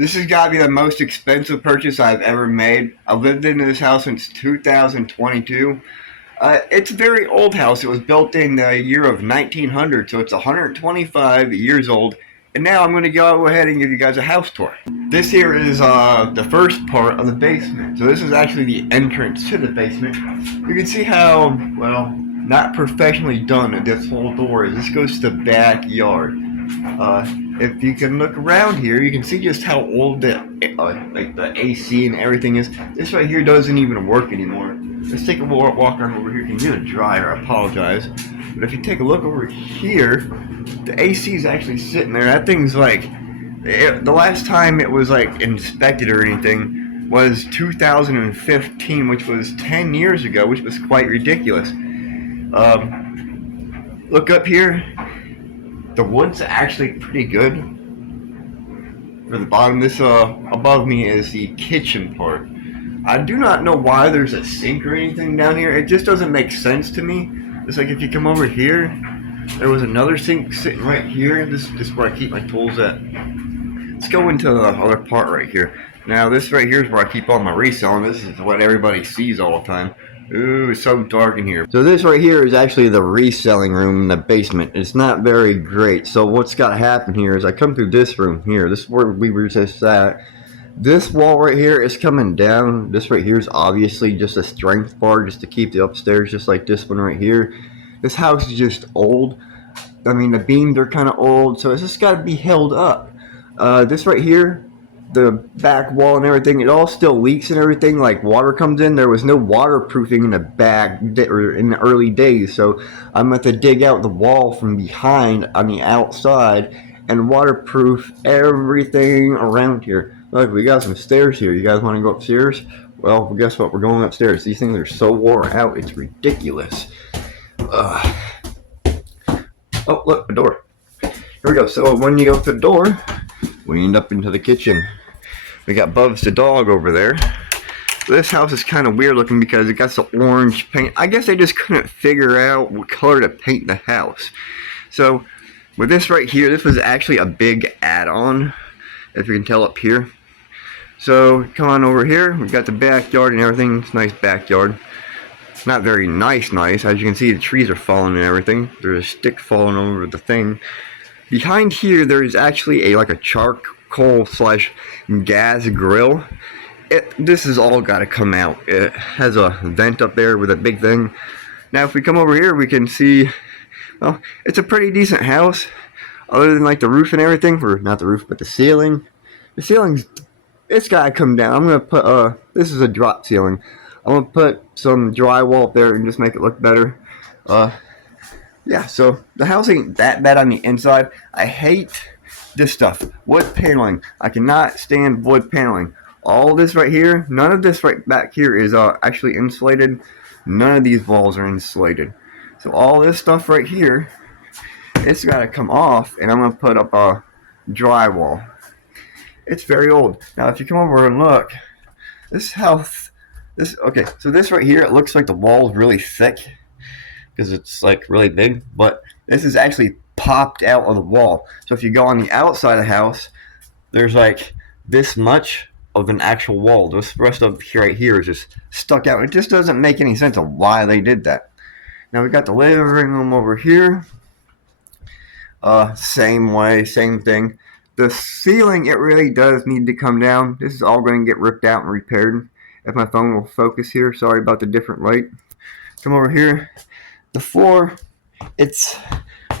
This has got to be the most expensive purchase I've ever made. I've lived in this house since 2022. It's a very old house. It was built in the year of 1900, so it's 125 years old. And now I'm going to go ahead and give you guys a house tour. This here is the first part of the basement. So this is actually the entrance to the basement. You can see how, well, not professionally done this whole door is. This goes to the backyard. If you can look around here, you can see just how old like the AC and everything is. This right here doesn't even work anymore. Let's take a walk around over here. You can get a dryer. I apologize, but if you take a look over here, the AC is actually sitting there. That thing's like, the last time it was like inspected or anything was 2015, which was 10 years ago, which was quite ridiculous. Look up here. The wood's actually pretty good. For the bottom, this above me is the kitchen part. I do not know why there's a sink or anything down here. It just doesn't make sense to me. It's like if you come over here, there was another sink sitting right here. This is where I keep my tools at. Let's go into the other part right here. Now this right here is where I keep all my reselling. This is what everybody sees all the time. Ooh, it's so dark in here. So this right here is actually the reselling room in the basement. It's not very great. So what's got to happen here is I come through this room here. This is where we were just at. This wall right here is coming down. This right here is obviously just a strength bar just to keep the upstairs, just like this one right here. This house is just old. I mean, the beams are kind of old, so it's just got to be held up. This right here, the back wall and everything, it all still leaks and everything. Like water comes in. There was no waterproofing in the back or in the early days, so I'm going to have to dig out the wall from behind on the outside and waterproof everything around here. Look, we got some stairs here. You guys want to go upstairs? Well, guess what? We're going upstairs. These things are so worn out, it's ridiculous. Oh, look, a door. Here we go. So when you go through the door, we end up into the kitchen. We got Bubs the dog over there. This house is kind of weird looking because it got some orange paint. I guess they just couldn't figure out what color to paint the house. So with this right here, this was actually a big add-on, if you can tell up here. So come on over here. We've got the backyard and everything. It's a nice backyard. Not very nice. As you can see, the trees are falling and everything. There's a stick falling over the thing. Behind here, there is actually like a charcoal / gas grill. This has all got to come out. It has a vent up there with a big thing. Now, if we come over here, we can see, well, it's a pretty decent house. Other than like the roof and everything, or not the roof, but the ceiling. The ceiling's, it's got to come down. I'm going to put, this is a drop ceiling. I'm going to put some drywall up there and just make it look better. Yeah, so the house ain't that bad on the inside. I hate this stuff. Wood paneling. I cannot stand wood paneling. All this right here, none of this right back here is actually insulated. None of these walls are insulated. So all this stuff right here, it's got to come off, and I'm going to put up a drywall. It's very old. Now, if you come over and look, this house, okay, so this right here, it looks like the wall is really thick because it's like really big, but this is actually popped out of the wall. So if you go on the outside of the house, there's like this much of an actual wall. This rest of right here is just stuck out. It just doesn't make any sense of why they did that. Now we got the living room over here. Same way, same thing. The ceiling, it really does need to come down. This is all going to get ripped out and repaired. If my phone will focus here, sorry about the different light. Come over here. The floor, it's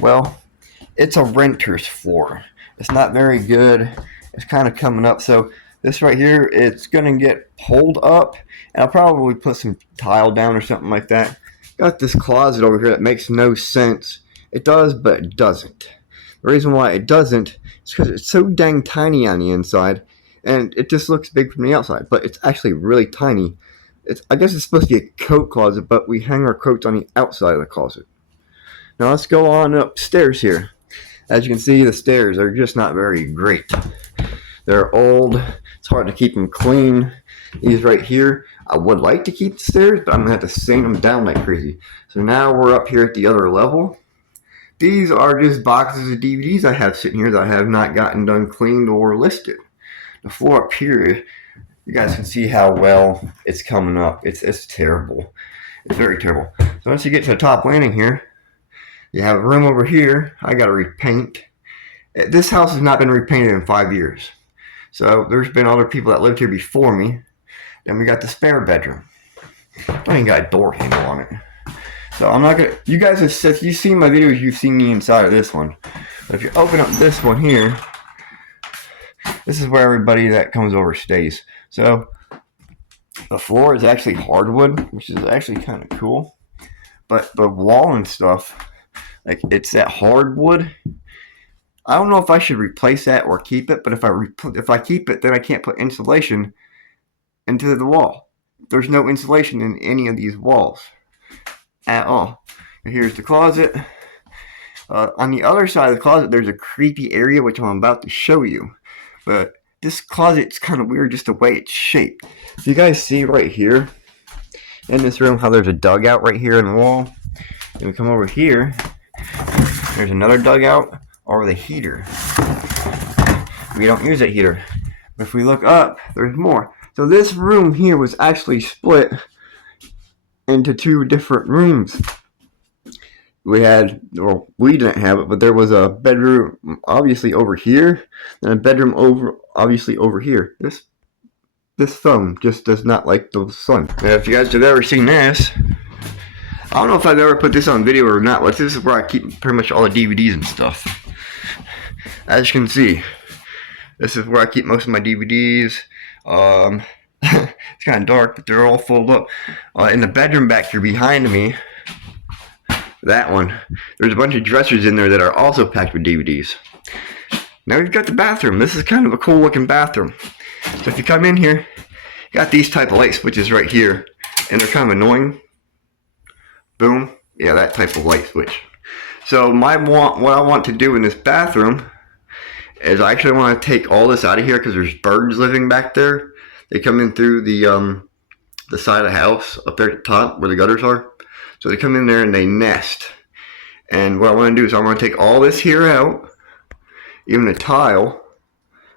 a renter's floor. It's not very good. It's kind of coming up. So this right here, it's going to get pulled up. And I'll probably put some tile down or something like that. Got this closet over here that makes no sense. It does, but it doesn't. The reason why it doesn't is because it's so dang tiny on the inside, and it just looks big from the outside, but it's actually really tiny. I guess it's supposed to be a coat closet, but we hang our coats on the outside of the closet. Now let's go on upstairs here. As you can see, the stairs are just not very great. They're old. It's hard to keep them clean. These right here, I would like to keep the stairs, but I'm going to have to sand them down like crazy. So now we're up here at the other level. These are just boxes of DVDs I have sitting here that I have not gotten done cleaned or listed. The floor up here, you guys can see how well it's coming up. It's terrible. It's very terrible. So once you get to the top landing here, you have a room over here. I got to repaint. This house has not been repainted in 5 years. So there's been other people that lived here before me. Then we got the spare bedroom. I ain't got a door handle on it. So I'm not gonna. You guys have said, you've seen my videos. You've seen me inside of this one. But if you open up this one here, this is where everybody that comes over stays. So the floor is actually hardwood, which is actually kind of cool. But the wall and stuff, like it's that hardwood. I don't know if I should replace that or keep it. But if I keep it, then I can't put insulation into the wall. There's no insulation in any of these walls at all. And here's the closet. On the other side of the closet, there's a creepy area which I'm about to show you. But this closet's kind of weird just the way it's shaped. So you guys see right here in this room how there's a dugout right here in the wall. And we come over here, there's another dugout over the heater. We don't use that heater. But if we look up, there's more. So this room here was actually split into 2 different rooms. We didn't have it, but there was a bedroom obviously over here, and a bedroom obviously over here. This phone just does not like the sun. Now, if you guys have ever seen this, I don't know if I've ever put this on video or not, but this is where I keep pretty much all the DVDs and stuff. As you can see, this is where I keep most of my DVDs. It's kind of dark, but they're all folded up. In the bedroom back here behind me, that one, there's a bunch of dressers in there that are also packed with DVDs. Now we've got the bathroom. This is kind of a cool looking bathroom. So if you come in here, you got these type of light switches right here, and they're kind of annoying. Boom. Yeah, that type of light switch. So what I want to do in this bathroom is I actually want to take all this out of here because there's birds living back there. They come in through the side of the house up there at the top where the gutters are. So they come in there and they nest. And what I want to do is I want to take all this here out, even the tile.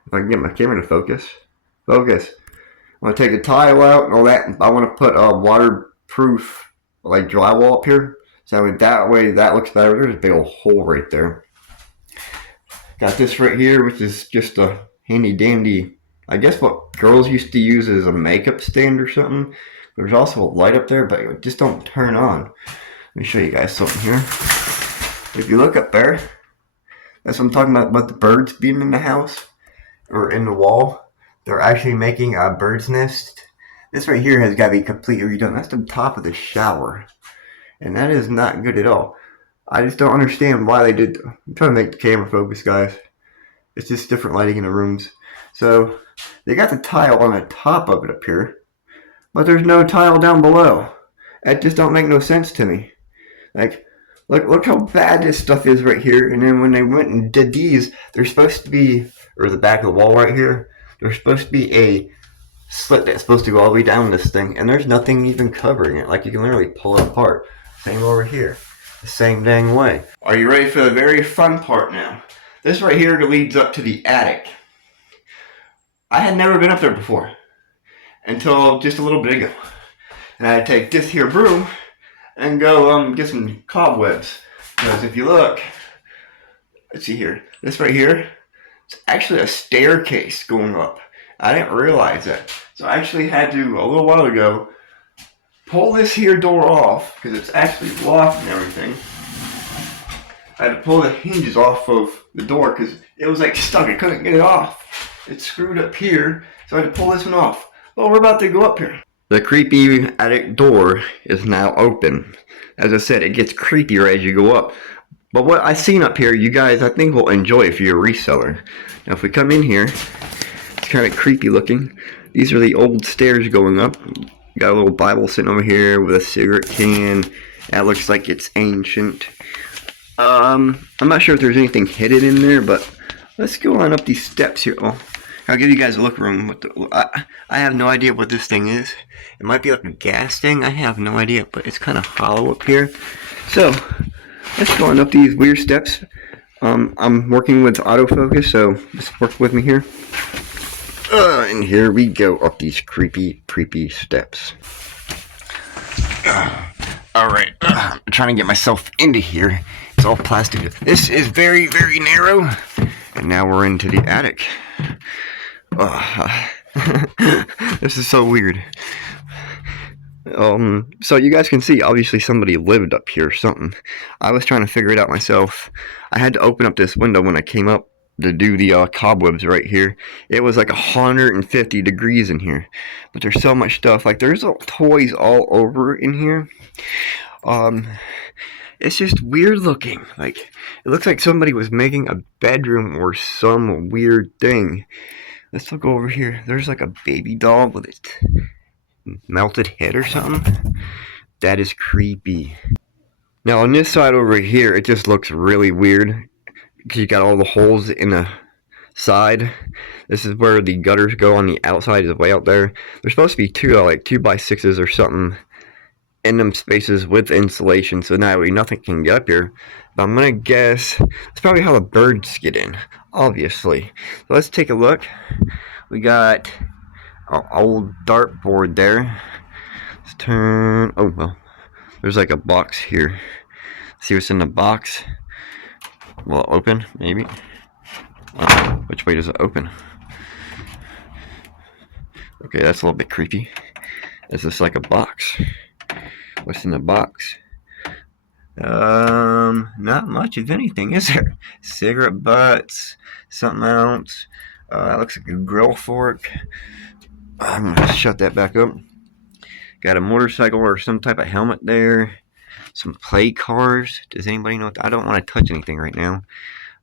If I can get my camera to focus. Focus. I want to take the tile out and all that. I want to put a waterproof like drywall up here. So that way that looks better. There's a big old hole right there. Got this right here, which is just a handy dandy, I guess what girls used to use as a makeup stand or something. There's also a light up there, but it just don't turn on. Let me show you guys something here. If you look up there, that's what I'm talking about the birds being in the house or in the wall. They're actually making a bird's nest. This right here has got to be completely redone. That's the top of the shower. And that is not good at all. I just don't understand why they did. I'm trying to make the camera focus, guys. It's just different lighting in the rooms. So they got the tile on the top of it up here, but there's no tile down below. That just don't make no sense to me. Like, look how bad this stuff is right here. And then when they went and did these, they're supposed to be, or the back of the wall right here, there's supposed to be a slit that's supposed to go all the way down this thing, and there's nothing even covering it. Like, you can literally pull it apart. Same over here. The same dang way. Are you ready for the very fun part now? This right here leads up to the attic. I had never been up there before until just a little bit ago. And I had to take this here broom and go get some cobwebs. Because if you look, let's see here, this right here, it's actually a staircase going up. I didn't realize that. So I actually had to, a little while ago, pull this here door off because it's actually locked and everything. I had to pull the hinges off of the door because it was like stuck. I couldn't get it off. It's screwed up here, so I had to pull this one off. Well, we're about to go up here. The creepy attic door is now open. As I said, it gets creepier as you go up. But what I've seen up here, you guys, I think will enjoy if you're a reseller. Now, if we come in here, it's kind of creepy looking. These are the old stairs going up. Got a little Bible sitting over here with a cigarette can. That looks like it's ancient. I'm not sure if there's anything hidden in there, but let's go on up these steps here. Oh, I'll give you guys a look room. I have no idea what this thing is. It might be like a gas thing. I have no idea, but it's kind of hollow up here. So let's go on up these weird steps. I'm working with autofocus, so just work with me here. And here we go up these creepy steps. Alright, I'm trying to get myself into here. It's all plastic. This is very, very narrow. And now we're into the attic. This is so weird. So you guys can see, obviously somebody lived up here or something. I was trying to figure it out myself. I had to open up this window when I came up to do the cobwebs right here. It was like 150 degrees in here. But there's so much stuff. Like, there's toys all over in here. It's just weird looking. Like, it looks like somebody was making a bedroom or some weird thing. Let's look over here. There's like a baby doll with its melted head or something. That is creepy. Now on this side over here, it just looks really weird because you got all the holes in the side. This is where the gutters go on the outside, is way out there. There's supposed to be two, like 2x6s or something in them spaces with insulation, so that way nothing can get up here. But I'm gonna guess it's probably how the birds get in, obviously. So let's take a look. We got our old dartboard there. Let's turn. Oh well, there's like a box here. See what's in the box? Will it open? Maybe. Which way does it open? Okay, that's a little bit creepy. Is this like a box? What's in the box? Not much of anything, is there? Cigarette butts, something else. That looks like a grill fork. I'm gonna shut that back up. Got a motorcycle or some type of helmet there. Some play cars. Does anybody know what? I don't want to touch anything right now.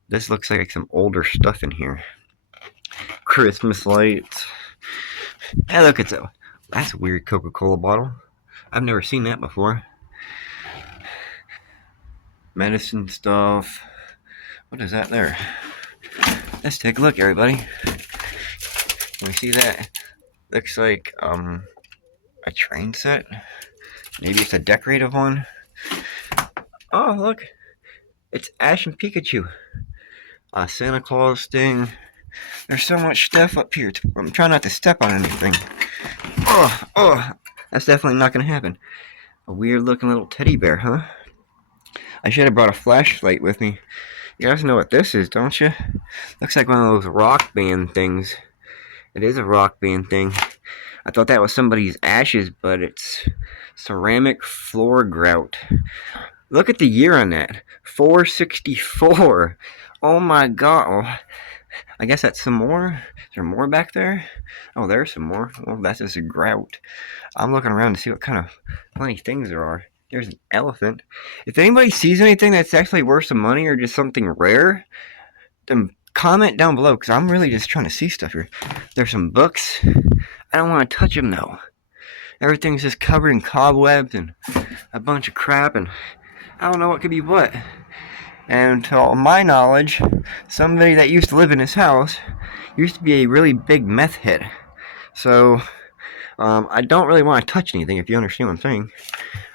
This looks like some older stuff in here. Christmas lights. Hey, look at that. That's a weird Coca-Cola bottle. I've never seen that before. Medicine stuff. What is that there? Let's take a look, everybody. Can we see that? Looks like a train set. Maybe it's a decorative one. Oh, look. It's Ash and Pikachu. A Santa Claus thing. There's so much stuff up here. I'm trying not to step on anything. Oh, that's definitely not going to happen. A weird looking little teddy bear, huh? I should have brought a flashlight with me. You guys know what this is, don't you? Looks like one of those rock band things. It is a rock band thing. I thought that was somebody's ashes, but it's ceramic floor grout. Look at the year on that. 464. Oh my god. Oh, I guess that's some more. Is there more back there? Oh, there's some more. Well, that's just a grout. I'm looking around to see what kind of funny things there are. There's an elephant. If anybody sees anything that's actually worth some money or just something rare, then comment down below, because I'm really just trying to see stuff here. There's some books. I don't want to touch them, though. Everything's just covered in cobwebs and a bunch of crap, and I don't know what could be what. And to all my knowledge, somebody that used to live in this house used to be a really big meth head. So, I don't really want to touch anything, if you understand what I'm saying.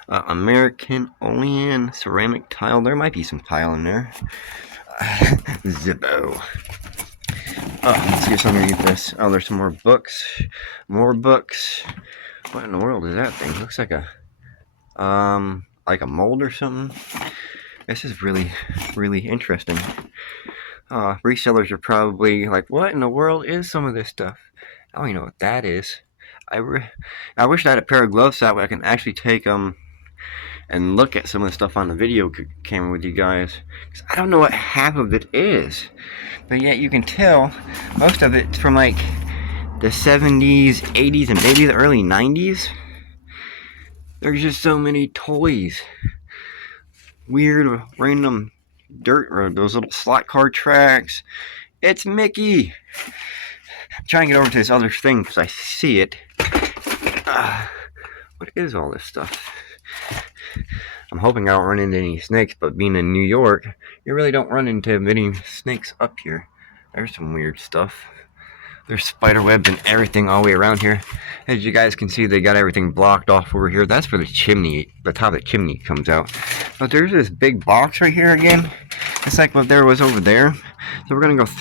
American Olean ceramic tile. There might be some tile in there. Zippo. Let's see what's underneath this. Oh, there's some more books. More books. What in the world is that thing? Looks like a mold or something. This is really, really interesting. Resellers are probably like, what in the world is some of this stuff? I don't even know what that is. I wish I had a pair of gloves that way I can actually take and look at some of the stuff on the video camera with you guys. 'Cause I don't know what half of it is. But yet you can tell most of it's from like the 70s, 80s, and maybe the early 90s. There's just so many toys. Weird, random dirt, or those little slot car tracks. It's Mickey. I'm trying to get over to this other thing because I see it. What is all this stuff? I'm hoping I don't run into any snakes, but being in New York, you really don't run into many snakes up here. There's some weird stuff. There's spider webs and everything all the way around here. As you guys can see, they got everything blocked off over here. That's for the chimney, the top of the chimney comes out. But there's this big box right here again. It's like what there was over there. So we're gonna go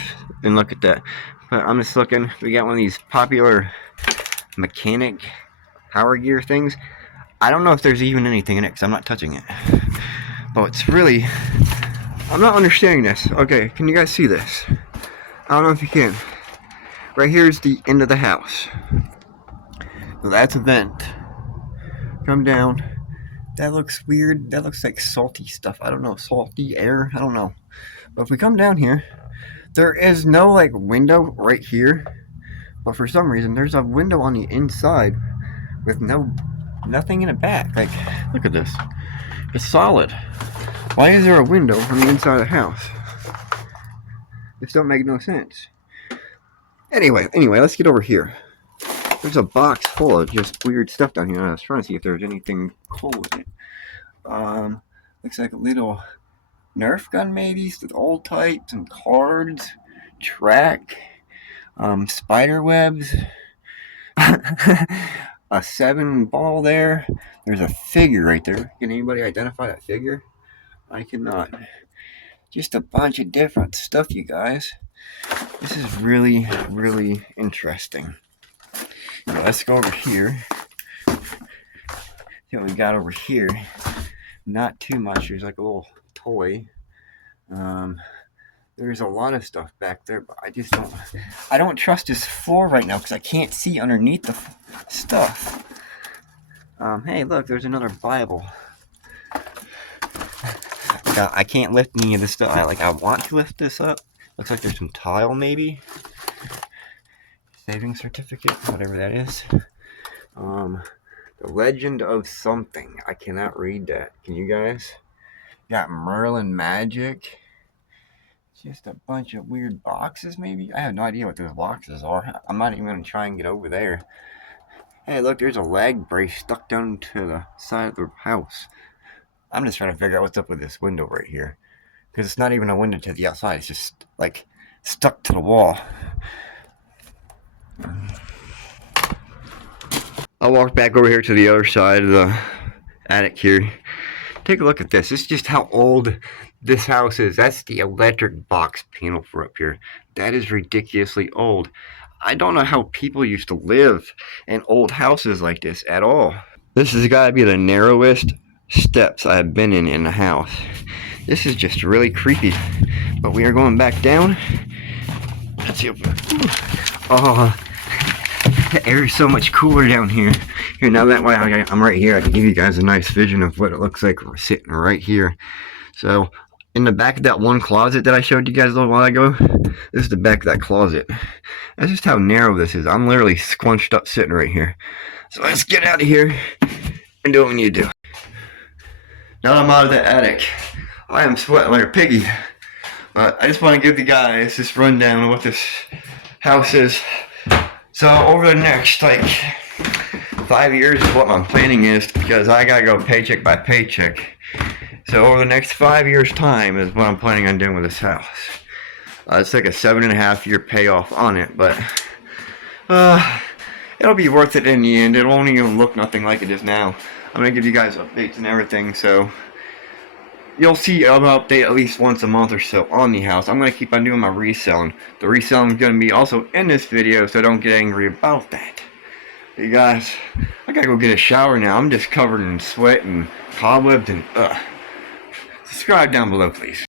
and look at that. But I'm just looking. We got one of these popular mechanic power gear things. I don't know if there's even anything in it because I'm not touching it. But it's really... I'm not understanding this. Okay, can you guys see this? I don't know if you can. Right here is the end of the house. So that's a vent. Come down. That looks weird. That looks like salty stuff. I don't know. Salty air? I don't know. But if we come down here, there is no like window right here. But for some reason, there's a window on the inside with nothing in the back. Like, look at this. It's solid. Why is there a window on the inside of the house? This don't make no sense. Anyway, let's get over here. There's a box full of just weird stuff down here. I was trying to see if there's anything cool with it. Looks like a little Nerf gun maybe, with old type, some cards, track, spider webs, a 7 ball there. There's a figure right there. Can anybody identify that figure? I cannot. Just a bunch of different stuff, you guys. This is really, really interesting. Now, let's go over here. See what we got over here. Not too much. There's like a little toy. There's a lot of stuff back there, but I don't trust this floor right now because I can't see underneath the stuff. Hey, look, there's another Bible. I can't lift any of this stuff. I want to lift this up. Looks like there's some tile, maybe. Saving certificate, whatever that is. The Legend of something. I cannot read that. Can you guys? Got Merlin Magic. Just a bunch of weird boxes, maybe? I have no idea what those boxes are. I'm not even going to try and get over there. Hey, look, there's a leg brace stuck down to the side of the house. I'm just trying to figure out what's up with this window right here. Because it's not even a window to the outside. It's just, like, stuck to the wall. I'll walk back over here to the other side of the attic here. Take a look at this. This is just how old this house is. That's the electric box panel for up here. That is ridiculously old. I don't know how people used to live in old houses like this at all. This has got to be the narrowest steps I have been in the house. This is just really creepy. But we are going back down. Let's see. Oh, the air is so much cooler down here. Here, now that way I'm right here, I can give you guys a nice vision of what it looks like. We're sitting right here. So, in the back of that one closet that I showed you guys a little while ago, this is the back of that closet. That's just how narrow this is. I'm literally squunched up sitting right here. So let's get out of here and do what we need to do. Now that I'm out of the attic, I am sweating like a piggy. But I just want to give you guys this rundown of what this house is. So over the next, 5 years is what my planning is, because I gotta go paycheck by paycheck. So over the next 5 years' time is what I'm planning on doing with this house. It's like a 7.5-year payoff on it, but it'll be worth it in the end. It won't even look nothing like it is now. I'm gonna give you guys updates and everything, so you'll see an update at least once a month or so on the house. I'm going to keep on doing my reselling. The reselling is going to be also in this video, so don't get angry about that. You guys, I got to go get a shower now. I'm just covered in sweat and cobwebs and Subscribe down below, please.